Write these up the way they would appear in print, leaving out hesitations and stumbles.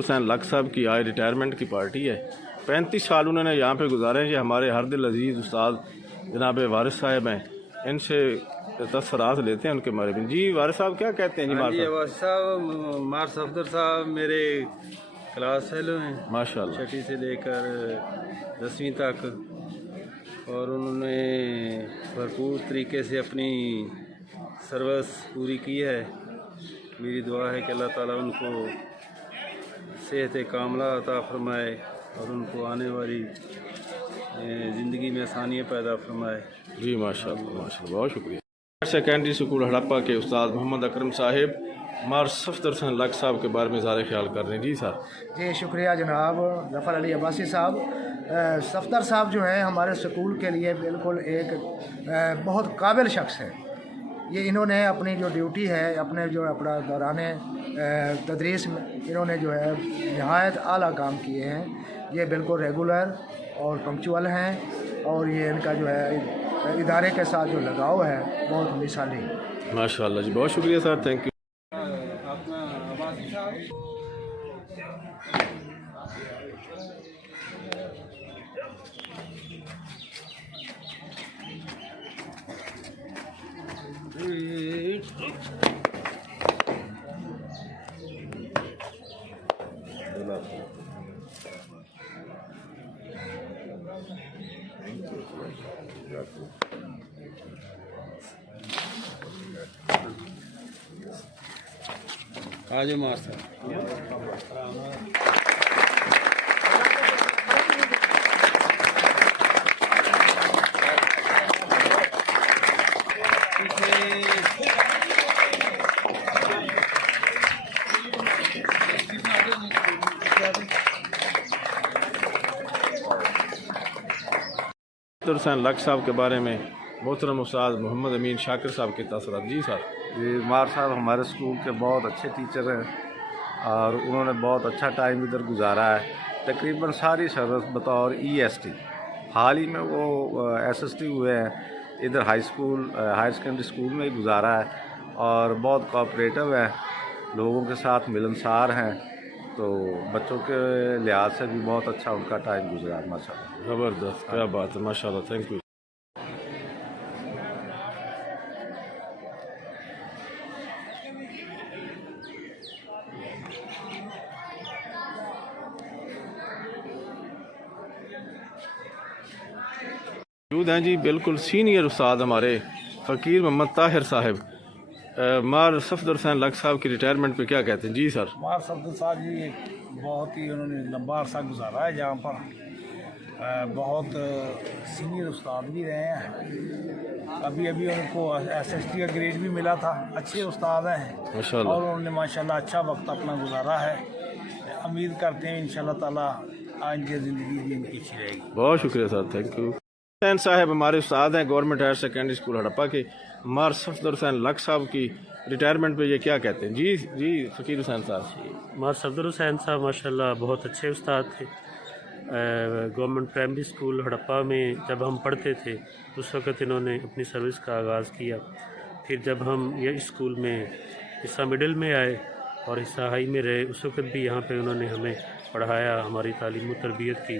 حسین لق صاحب کی آج ریٹائرمنٹ کی پارٹی ہے۔ 35 سال انہوں نے یہاں پہ گزارے ہیں۔ یہ ہمارے ہر دل عزیز استاد جناب وارث صاحب ہیں، ان سے تاثرات لیتے ہیں ان کے بارے میں۔ جی وارث صاحب کیا کہتے ہیں؟ جی وارث صاحب، مار صفدر صاحب میرے کلاس فیلو ہیں ماشاء اللہ، 6 سے لے کر 10ویں تک، اور انہوں نے بھرپور طریقے سے اپنی سروس پوری کی ہے۔ میری دعا ہے کہ اللہ تعالیٰ ان کو صحت کاملہ عطا فرمائے اور ان کو آنے والی زندگی میں آسانیاں پیدا فرمائے۔ جی ماشاء اللہ ماشاء اللہ، بہت شکریہ۔ سیکنڈری اسکول ہڑپا کے استاد محمد اکرم صاحب مار صفدر حسین لق صاحب کے بارے میں اظہار خیال کر رہے ہیں۔ جی سر۔ جی شکریہ جناب ظفر علی عباسی صاحب۔ صفدر صاحب جو ہیں ہمارے سکول کے لیے بالکل ایک بہت قابل شخص ہے۔ یہ انہوں نے اپنی جو ڈیوٹی ہے، اپنے جو اپنا دوران تدریس میں انہوں نے جو ہے نہایت اعلیٰ کام کیے ہیں۔ یہ بالکل ریگولر اور پنکچول ہیں، اور یہ ان کا جو ہے ادارے کے ساتھ جو لگاؤ ہے بہت مثالی۔ ماشاء اللہ جی، بہت شکریہ سر، تھینک یو۔ آج مار صاحب حسین لق صاحب کے بارے میں محترم استاد محمد امین شاکر صاحب کے تاثرات۔ جی سر۔ جی مار صاحب ہمارے اسکول کے بہت اچھے ٹیچر ہیں، اور انہوں نے بہت اچھا ٹائم ادھر گزارا ہے۔ تقریباً ساری سروس بطور EST، حال ہی میں وہ SST ہوئے ہیں، ادھر ہائی سیکنڈری اسکول میں ہی گزارا ہے، اور بہت کوآپریٹو ہیں، لوگوں کے ساتھ ملنسار ہیں، تو بچوں کے لحاظ سے بھی بہت اچھا ان کا ٹائم گزرا ماشاء اللہ۔ زبردست، کیا بات ہے، ماشاء اللہ، تھینک یو۔ موجود ہیں جی بالکل سینئر استاد ہمارے فقیر محمد طاہر صاحب۔ مار صفدر حسین لق صاحب کی ریٹائرمنٹ پہ کیا کہتے ہیں؟ جی سر۔ مار صفدر صاحب جی بہت ہی انہوں نے لمبا عرصہ گزارا ہے جہاں پر، بہت سینئر استاد بھی رہے ہیں۔ ابھی ان کو SST کا گریڈ بھی ملا تھا۔ اچھے استاد ہیں ماشاءاللہ، اور انہوں نے ماشاءاللہ اچھا وقت اپنا گزارا ہے۔ امید کرتے ہیں انشاءاللہ تعالیٰ آئندہ زندگی بھی ان کی اچھی رہے گی۔ بہت شکریہ سر، تھینک یو۔ حسین صاحب ہمارے استاد ہیں government higher secondary school Harappa کے۔ مار صفدر حسین لق صاحب کی ریٹائرمنٹ پہ یہ کیا کہتے ہیں؟ جی فقیر حسین صاحب۔ مار صفدر حسین صاحب ماشاءاللہ بہت اچھے استاد تھے۔ گورنمنٹ پرائمری اسکول ہڑپا میں جب ہم پڑھتے تھے اس وقت انہوں نے اپنی سروس کا آغاز کیا۔ پھر جب ہم یہ اسکول میں حصہ مڈل میں آئے اور حصہ ہائی میں رہے، اس وقت بھی یہاں پہ انہوں نے ہمیں پڑھایا، ہماری تعلیم و تربیت کی۔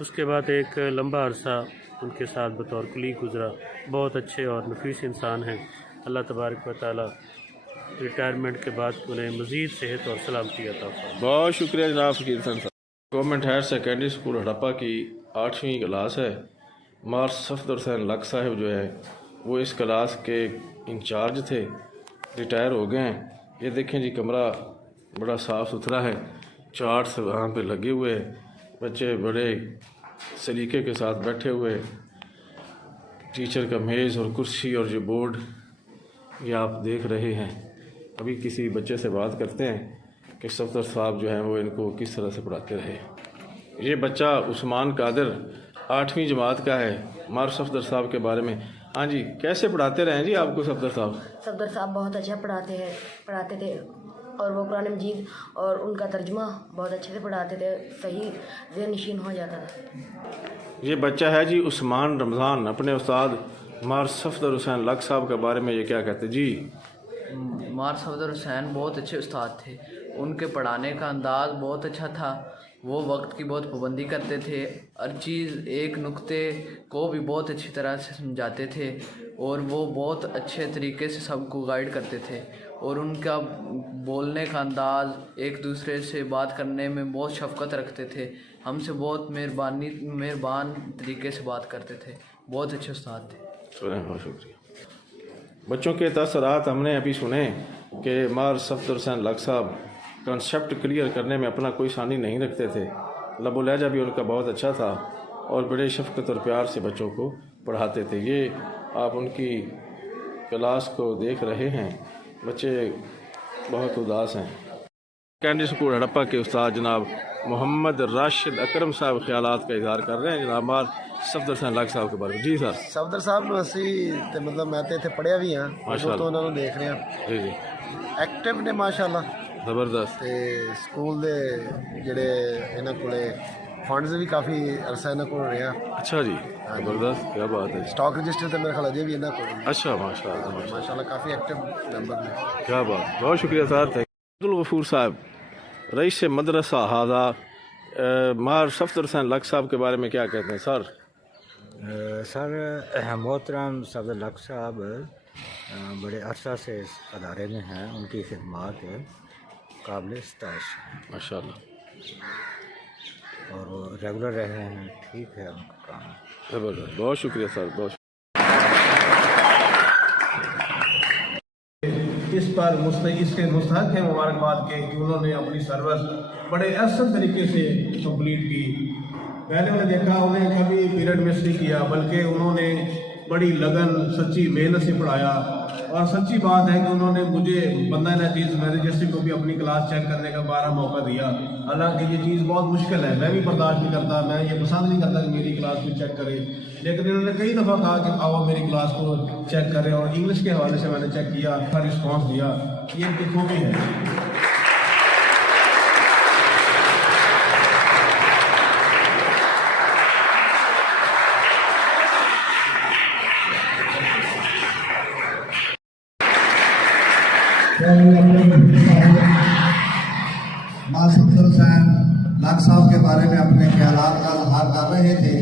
اس کے بعد ایک لمبا عرصہ ان کے ساتھ بطور کلیگ گزرا۔ بہت اچھے اور نفیس انسان ہیں۔ اللہ تبارک و تعالیٰ ریٹائرمنٹ کے بعد انہیں مزید صحت اور سلامتی عطا فرمائے۔ بہت شکریہ جناب فقیر حسین صاحب۔ Government higher secondary school Harappa کی 8ویں کلاس ہے۔ مار صفدر حسین لق صاحب جو ہے وہ اس کلاس کے انچارج تھے، ریٹائر ہو گئے ہیں۔ یہ دیکھیں جی کمرہ بڑا صاف ستھرا ہے، چارٹس وہاں پہ لگے ہوئے، بچے بڑے سلیقے کے ساتھ بیٹھے ہوئے، ٹیچر کا میز اور کرسی اور جو بورڈ یہ آپ دیکھ رہے ہیں۔ ابھی کسی بچے سے بات کرتے ہیں کہ صفدر صاحب جو ہیں وہ ان کو کس طرح سے پڑھاتے رہے۔ یہ بچہ عثمان قادر 8ویں جماعت کا ہے۔ مار صفدر صاحب کے بارے میں، ہاں جی، کیسے پڑھاتے رہے ہیں جی آپ کو صفدر صاحب؟ صفدر صاحب بہت اچھا پڑھاتے تھے، اور وہ قرآن مجید اور ان کا ترجمہ بہت اچھے سے پڑھاتے تھے، صحیح ذہن نشین ہو جاتا تھا۔ یہ بچہ ہے جی عثمان رمضان، اپنے استاد مار صفدر حسین لق صاحب کے بارے میں یہ کیا کہتے ہیں؟ جی مار صفدر حسین بہت اچھے استاد تھے، ان کے پڑھانے کا انداز بہت اچھا تھا. وہ وقت کی بہت پابندی کرتے تھے. ہر چیز ایک نقطے کو بھی بہت اچھی طرح سے سمجھاتے تھے اور وہ بہت اچھے طریقے سے سب کو گائیڈ کرتے تھے. اور ان کا بولنے کا انداز، ایک دوسرے سے بات کرنے میں بہت شفقت رکھتے تھے. ہم سے بہت مہربان طریقے سے بات کرتے تھے. بہت اچھے استاد تھے. بہت شکریہ. بچوں کے تاثرات ہم نے ابھی سنے کہ مار صفدر حسین لق صاحب کنسیپٹ کلیئر کرنے میں اپنا کوئی ثانی نہیں رکھتے تھے. لب و لہجہ بھی ان کا بہت اچھا تھا اور بڑے شفقت اور پیار سے بچوں کو پڑھاتے تھے. یہ آپ ان کی کلاس کو دیکھ رہے ہیں. بچے بہت اداس ہیں. سیکنڈری اسکول ہڑپا کے استاد جناب محمد راشد اکرم صاحب خیالات کا اظہار کر رہے ہیں جناب مار صفدر حسین لق صاحب کے بارے میں. جی سر. صفدر صاحب ਨੂੰ ਅਸੀਂ ਤੇ ਮਤਲਬ ਮੈਂ ਤੇ ਇੱਥੇ ਪੜ੍ਹਿਆ ਵੀ ਹਾਂ, ਉਦੋਂ ਤੋਂ ਉਹਨਾਂ ਨੂੰ ਦੇਖ ਰਿਹਾ. ਜੀ ਜੀ. ਐਕਟਿਵ ਨੇ ਮਾਸ਼ਾਅੱਲਾ. ਜ਼ਬਰਦਸਤ. ਤੇ ਸਕੂਲ ਦੇ ਜਿਹੜੇ ਇਹਨਾਂ ਕੋਲੇ ਫੰਡਸ ਵੀ ਕਾਫੀ ਅਰਸਾ ਇਹਨਾਂ ਕੋਲ ਰਿਹਾ. ਅੱਛਾ ਜੀ. ਜ਼ਬਰਦست. ਕੀ ਬਾਤ ہے. ਸਟਾਕ ਰਜਿਸਟਰ ਤੇ ਮੇਰੇ ਖਿਆਲ ਅਜੇ ਵੀ ਇਹਨਾਂ ਕੋਲ. ਅੱਛਾ. ਮਾਸ਼ਾਅੱਲਾ ਮਾਸ਼ਾਅੱਲਾ ਕਾਫੀ ਐਕਟਿਵ ਮੈਂਬਰ ਨੇ. کیا بات. بہت شکریہ سر. عبدالغفور صاحب رئیس مدرسہ ہادہ مار صفدر حسین لق صاحب کے بارے میں کیا کہتے ہیں سر؟ سر محترم صفدر لق صاحب بڑے عرصہ سے اس ادارے میں ہیں. ان کی خدمات قابل ستائش ماشاء اللہ اور وہ ریگولر رہ رہے ہیں. ٹھیک ہے ان کا کام. زبردست. بہت شکریہ سر. بہت اس پر اس کے مستحق ہیں مبارکباد کے کہ انہوں نے اپنی سروس بڑے احسن طریقے سے کمپلیٹ کی. میں نے انہیں دیکھا انہیں کبھی پیریڈ مس نہیں کیا بلکہ انہوں نے بڑی لگن سچی محنت سے پڑھایا. اور سچی بات ہے کہ انہوں نے مجھے بندہ نتیز مینیجر کو بھی اپنی کلاس چیک کرنے کا 12 موقع دیا. حالانکہ یہ چیز بہت مشکل ہے, میں بھی برداشت نہیں کرتا, میں یہ پسند نہیں کرتا کہ میری کلاس کو چیک کرے. لیکن انہوں نے کئی دفعہ کہا کہ آؤ میری کلاس کو چیک کریں اور انگلش کے حوالے سے میں نے چیک کیا, اچھا رسپانس دیا. یہ ان کی خوبی ہے. مار صفدر حسین لق صاحب کے بارے میں اپنے خیالات کا اظہار کر رہے تھے.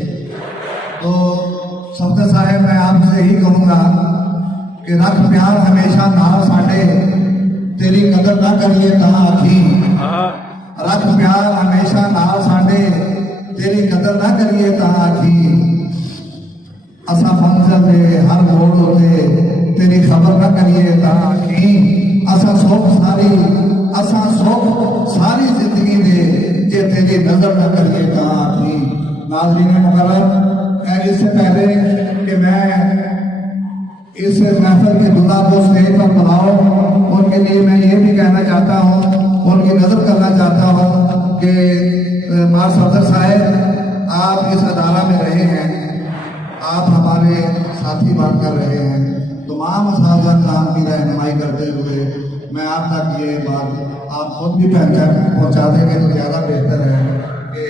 تو صفدر صاحب میں آپ سے یہی کہوں گا کہ رکھ پیار ہمیشہ نال ساڈے, تیری قدر نہ کریے تاں آکھی. رکھ پیار ہمیشہ نال ساڈے, تیری قدر نہ کریے تاں آکھی. اسا منزل دے ہر موڑ ہوتے تیری خبر نہ کریے تاں آکھی. اسا سوکھ ساری زندگی دے جے تیری نظر نہ کریے تاں آکھی. ناظرین مکرم, اس سے پہلے کہ میں اس محفل کی دعا کو اسٹیج پر بلاؤں, ان کے لیے میں یہ بھی کہنا چاہتا ہوں, ان کی نظر کرنا چاہتا ہوں کہ مار صفدر صاحب آپ اس ادارہ میں رہے ہیں, آپ ہمارے ساتھی بن کر رہے ہیں. تمام اساتذہ کرام کی رہنمائی کرتے ہوئے میں آپ تک یہ بات آپ خود بھی پہنچا دیں گے تو زیادہ بہتر ہے کہ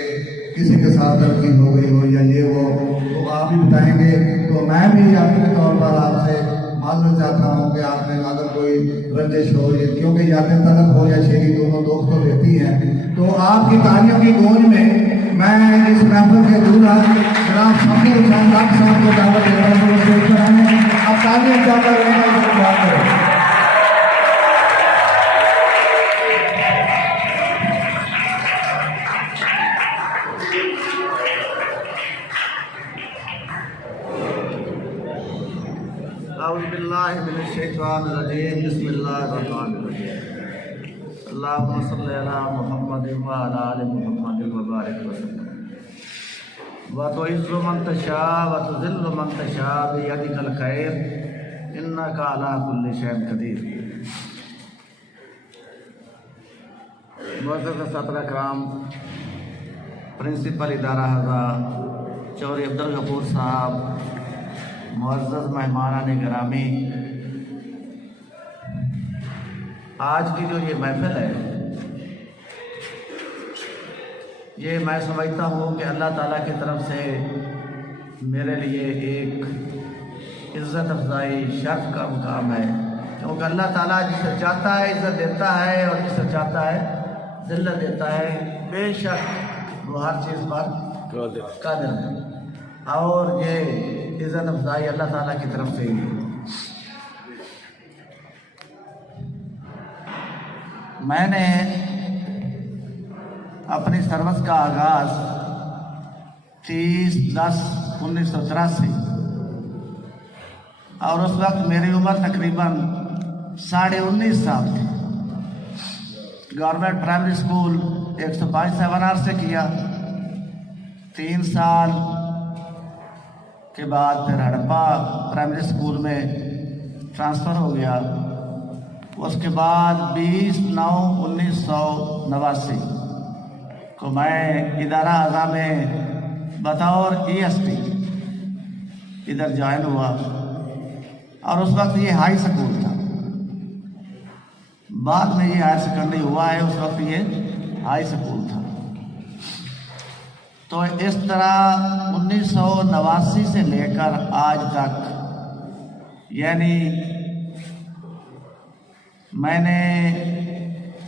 کسی کے ساتھ غلطی ہو گئی ہو یا یہ وہ تو آپ ہی بتائیں گے. تو میں بھی اپنے طور پر آپ سے معذرت چاہتا ہوں کہ آپ نے اگر کوئی رنجش ہو, کیونکہ یادیں طلب ہو یا شیری دونوں دوست تو رہتی ہیں. تو آپ کی تالیوں کی گونج میں اس محفل کے دوران جناب صفدر حسین لق صاحب کو دعوت دے رہا ہوں. اب تالیاں زیادہ بات کریں. اعوذ باللہ من الشیطان الرجیم. بسم اللہ الرحمن الرحیم. اللہم صلی علی محمد وعلی آل محمد وبارک وسلم. وتعز من تشاء وتذل من تشاء بیدک الخیر انک علی کل شیء قدیر. معزز اساتذہ کرام, پرنسپل ادارہ ہادہ چودھری عبدالغفور صاحب, معزز مہمانان گرامی, آج کی جو یہ محفل ہے یہ میں سمجھتا ہوں کہ اللہ تعالیٰ کی طرف سے میرے لیے ایک عزت افزائی شرف کا مقام ہے, کیونکہ اللہ تعالیٰ جسے چاہتا ہے عزت دیتا ہے اور جسے چاہتا ہے ذلت دیتا ہے، بے شک وہ ہر چیز پر قادر ہے، اور یہ عزت افزائی اللہ تعالیٰ کی طرف سے ہی ہے۔ میں نے اپنی سروس کا آغاز 30/10/1983 اور اس وقت میری عمر تقریباً 19.5 سال تھی۔ گورنمنٹ پرائمری اسکول 105 7R سے کیا، 3 سال کے بعد پھر ہڑپا پرائمری اسکول میں ٹرانسفر ہو گیا۔ اس کے بعد 20/9/1989 کو میں ادارہ اعضاء میں بطور EST ادھر جوائن ہوا، اور اس وقت یہ ہائی سکول تھا، بعد میں یہ ہائر سیکنڈری ہوا ہے، اس وقت یہ ہائی سکول تھا۔ تو اس طرح 1989 سے لے کر آج تک، یعنی میں نے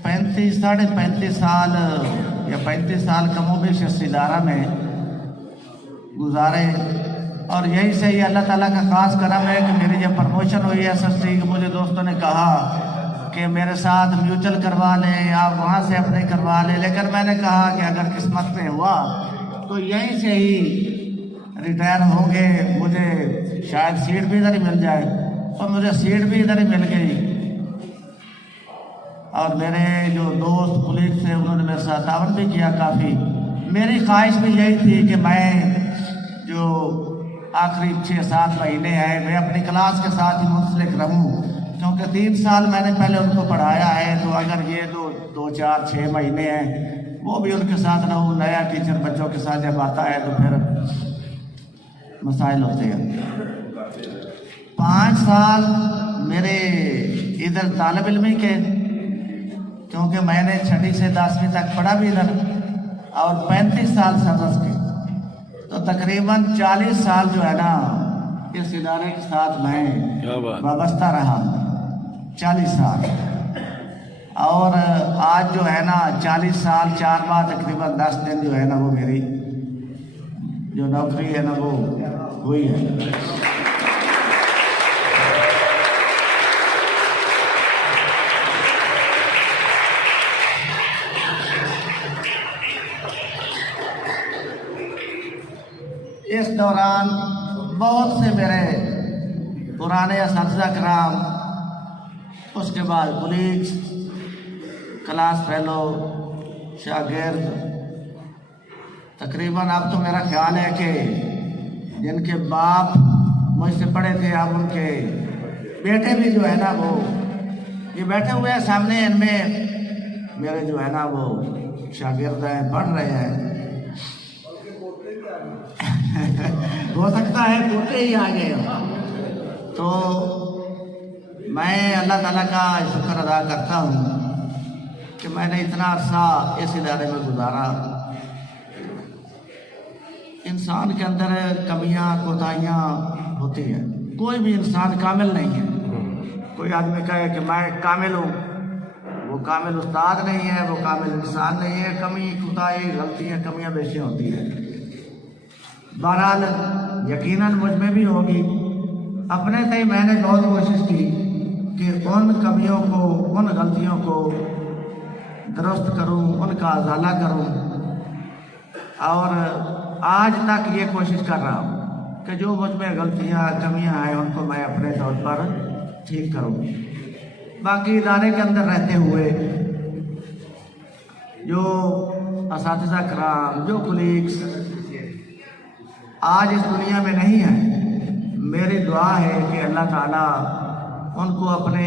35 سال یا 35 سال کم و بیش اس ادارہ میں گزارے، اور یہی سے ہی اللہ تعالیٰ کا خاص کرم ہے کہ میری جب پروموشن ہوئی ہے SST کی، مجھے دوستوں نے کہا کہ میرے ساتھ میوچل کروا لیں، آپ وہاں سے اپنے کروا لیں، لیکن میں نے کہا کہ اگر قسمت میں ہوا تو یہیں سے ہی ریٹائر ہوں گے، مجھے شاید سیٹ بھی ادھر ہی مل جائے، اور مجھے سیٹ بھی ادھر ہی مل گئی۔ اور میرے جو دوست کولیگ تھے انہوں نے میرے ساتھ تعاون بھی کیا کافی۔ میری خواہش بھی یہی تھی کہ میں جو آخری 6-7 مہینے ہیں میں اپنی کلاس کے ساتھ ہی منسلک رہوں، کیونکہ 3 سال میں نے پہلے ان کو پڑھایا ہے، تو اگر یہ 2-4-6 مہینے ہیں وہ بھی ان کے ساتھ رہوں، نیا ٹیچر بچوں کے ساتھ جب آتا ہے تو پھر مسائل ہوتے ہیں۔ 5 سال میرے ادھر طالب علمی کے، کیونکہ میں نے 6 سے 10ویں تک پڑھا بھی ادھر، اور 35 سال سروس کے، تو تقریباً 40 سال جو ہے نا اس ادارے کے ساتھ میں وابستہ رہا، 40 سال۔ اور آج جو ہے نا 40 سال 4 ماہ تقریباً 10 دن جو ہے نا وہ میری جو نوکری ہے نا وہ ہوئی ہے۔ اس دوران بہت سے میرے پرانے اساتذہ کرام، اس کے بعد کولیگز، کلاس فیلو، شاگرد، تقریباً اب تو میرا خیال ہے کہ جن کے باپ مجھ سے پڑھے تھے اب ان کے بیٹے بھی جو ہے نا وہ یہ بیٹھے ہوئے ہیں سامنے، ان میں میرے جو ہے نا وہ شاگرد ہیں، پڑھ رہے ہیں۔ ہو سکتا ہے پوتے ہی آگے ہو۔ تو میں اللہ تعالیٰ کا شکر ادا کرتا ہوں کہ میں نے اتنا عرصہ اس ادارے میں گزارا۔ انسان کے اندر کمیاں کوتاہیاں ہوتی ہیں، کوئی بھی انسان کامل نہیں ہے۔ کوئی آدمی کہے کہ میں کامل ہوں، وہ کامل استاد نہیں ہے، وہ کامل انسان نہیں ہے، کمی کوتاہی غلطیاں کمیاں بیشی ہوتی ہیں۔ بہرحال یقیناً مجھ میں بھی ہوگی۔ اپنے تئیں میں نے بہت کوشش کی کہ ان کمیوں کو، ان غلطیوں کو درست کروں، ان کا ازالہ کروں، اور آج تک یہ کوشش کر رہا ہوں کہ جو مجھ میں غلطیاں کمیاں ہیں ان کو میں اپنے طور پر ٹھیک کروں۔ باقی ادارے کے اندر رہتے ہوئے جو اساتذہ کرام، جو کولیگز آج اس دنیا میں نہیں ہیں، میری دعا ہے کہ اللہ تعالیٰ ان کو اپنے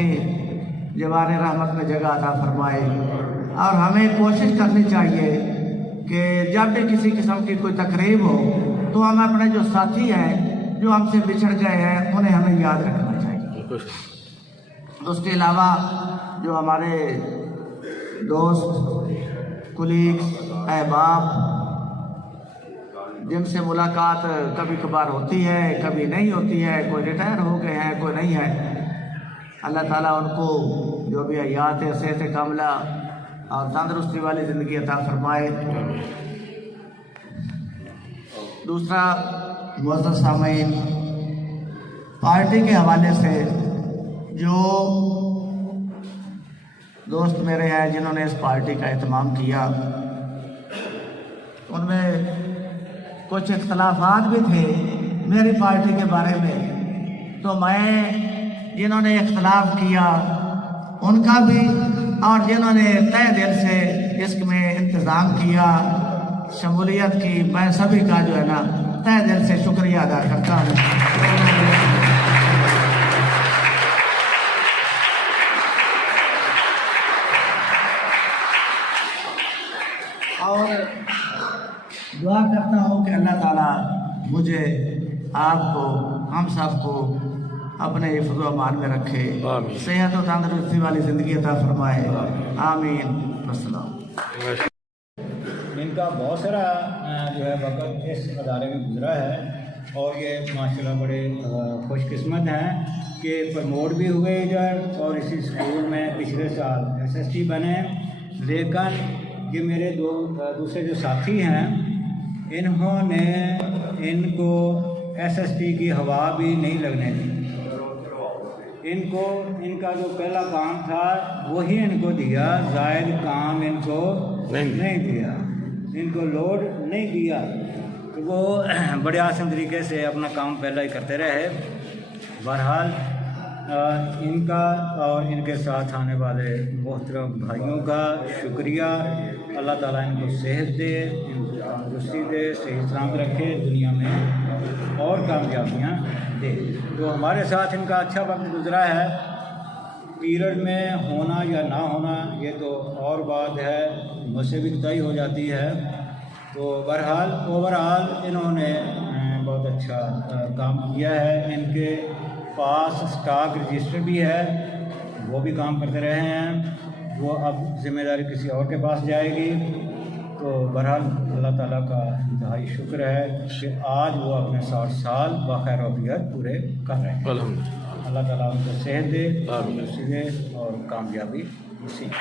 جوار رحمت میں جگہ عطا فرمائے، اور ہمیں کوشش کرنی چاہیے کہ جب بھی کسی قسم کی کوئی تقریب ہو تو ہم اپنے جو ساتھی ہیں جو ہم سے بچھڑ گئے ہیں انہیں ہمیں یاد رکھنا چاہیے۔ اس کے علاوہ جو ہمارے دوست، کولیگز، احباب جن سے ملاقات کبھی کبھار ہوتی ہے، کبھی نہیں ہوتی ہے، کوئی ریٹائر ہو گئے ہیں، کوئی نہیں ہے، اللہ تعالیٰ ان کو جو بھی حیات صحت کاملہ اور تندرستی والی زندگی عطا فرمائے۔ دوسرا معزز سامعین، پارٹی کے حوالے سے جو دوست میرے ہیں جنہوں نے اس پارٹی کا اہتمام کیا، ان میں کچھ اختلافات بھی تھے میری پارٹی کے بارے میں، تو میں جنہوں نے اختلاف کیا ان کا بھی، اور جنہوں نے تہ دل سے اس میں انتظام کیا، شمولیت کی، میں سبھی کا جو ہے نا تہ دل سے شکریہ ادا کرتا ہوں۔ اور دعا کرتا ہوں کہ اللہ تعالیٰ مجھے، آپ کو، ہم سب کو اپنے حفظ و امان میں رکھے، صحت و تندرستی والی زندگی عطا فرمائے، آمین۔ السلام۔ ان کا بہت سارا جو ہے وقت اس ادارے میں گزرا ہے، اور یہ ماشاءاللہ بڑے خوش قسمت ہیں کہ پروموٹ بھی ہوئے ادھر، اور اسی اسکول میں پچھلے سال SST بنے۔ لیکن یہ میرے دوسرے جو ساتھی ہیں، انہوں نے ان کو SST کی ہوا بھی نہیں لگنے دی۔ ان کا جو پہلا کام تھا وہی ان کو دیا، زائد کام ان کو نہیں دیا، ان کو لوڈ نہیں دیا، تو وہ بڑے آسان طریقے سے اپنا کام پہلا ہی کرتے رہے۔ بہرحال ان کا اور ان کے ساتھ آنے والے محترم بھائیوں کا شکریہ۔ اللہ تعالیٰ ان کو صحت دے، ان کو تندرستی دے، صحیح سلامت رکھے، دنیا میں اور کامیابیاں دے۔ تو ہمارے ساتھ ان کا اچھا وقت گزرا ہے، پیریڈ میں ہونا یا نہ ہونا یہ تو اور بات ہے، مجھ سے بھی طے ہو جاتی ہے۔ تو بہرحال اوورآل انہوں نے بہت اچھا کام کیا ہے۔ ان کے پاس اسٹاک رجسٹر بھی ہے، وہ بھی کام کرتے رہے ہیں، وہ اب ذمہ داری کسی اور کے پاس جائے گی۔ تو بہرحال اللہ تعالیٰ کا انتہائی شکر ہے کہ آج وہ اپنے 60 سال بخیر وعافیت پورے کر رہے ہیں۔ اللہ تعالیٰ ان کو صحت دے، تندرستی دے اور کامیابی نصیب۔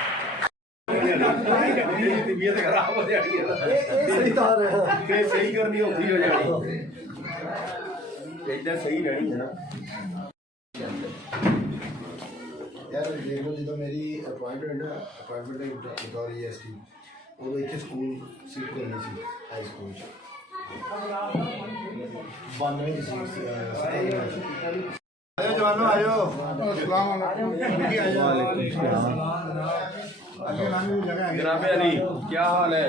یار دیکھو جدو میری اپوائنٹمنٹ بطور EST ادو اتنے سکول سیٹ کرنی سی، ہائی سکول 92 کی سیٹ جناب علی کیا حال ہے؟